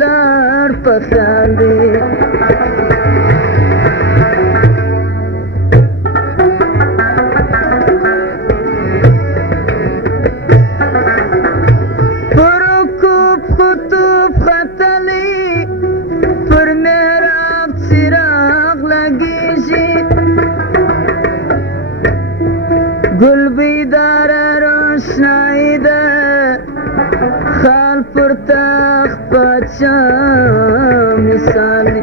لار په خیال دی گل بیدار روشنائی ده خال پر تخت پاچا مثالی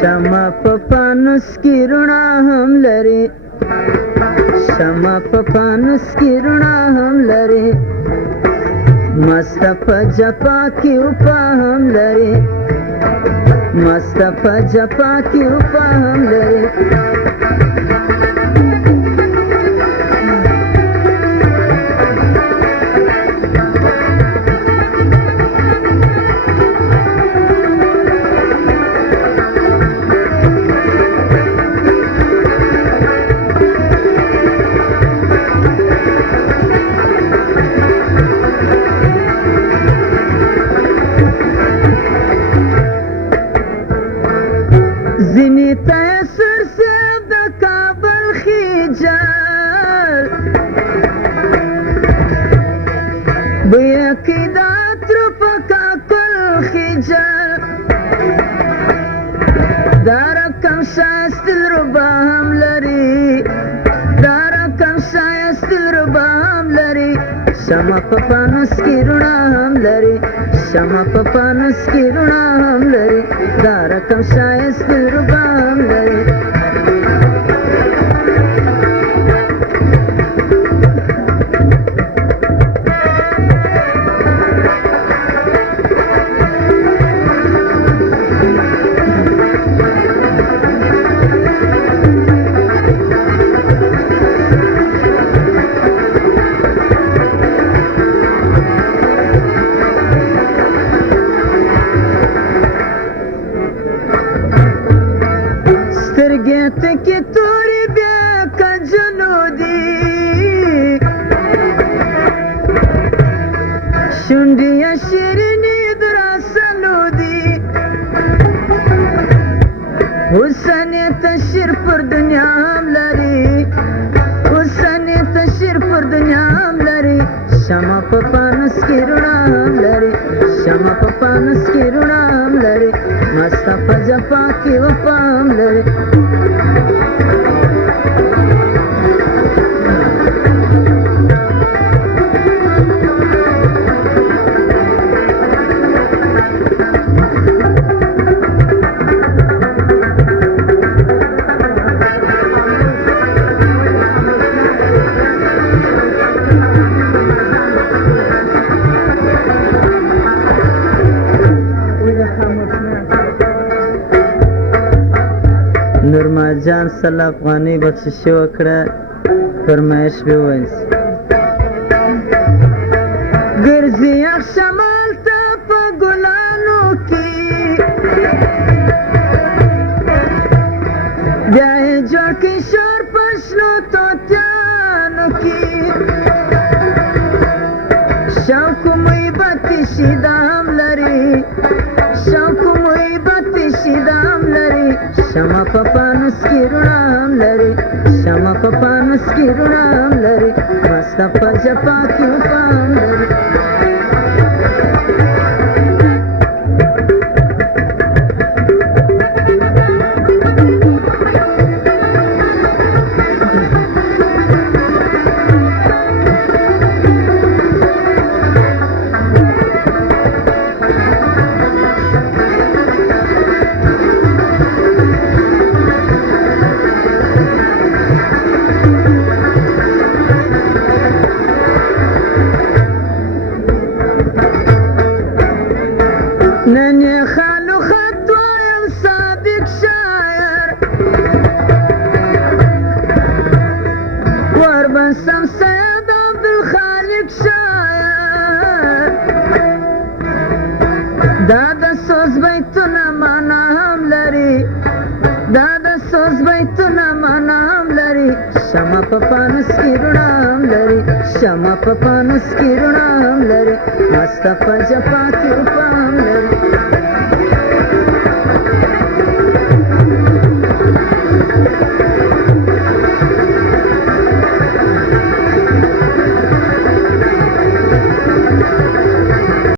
شمع په پانوس کې رڼا هم لري شمع په پانوس کې رڼا هم لري مست په جپا کې وپا هم لري مست په جپا کې وپا هم لري زینی تیسر سیب دا کابل خیجل بیاکی دا تروپا کاکل خیجل دارکم شایستل ربا هم لری دارکم شایستل ربا هم لری شمع په پانوس کې رڼا هم لري شمع په پانوس کې رڼا هم لري دا رقم ښایست ربا هم لري سترګې تورې بیا کجلو دي شونډې یې شیرینې د راسلو دي حسن یې تشیر پر دنیا هم لري حسن یې تشیر پر دنیا هم لري شمع په پانوس کې رڼا هم لري شمع په پانوس کې رڼا هم لري مست په جپا کې وفا هم لري نورمحمد جان سل افغانۍ بخشش وکړه فرمایش به وویل ګرځي یخ شمال ته په ګلانو کې بیا یې جوړ کړي شور په شنو طوطیانو کې شوق محبت شیدا هم لري شوق محبت شیدا هم لري شمع په پانوس کې رڼا هم لري شمع په پانوس کې رڼا هم لري مست په جپا کې وفا هم لري شایا دادا سوز بیتونه معنا هم لري دادا سوز بیتونه معنا هم لري شمع په پانوس کې رڼا هم لري شمع په پانوس کې رڼا هم لري مصطفی جفا کې وفا هم لري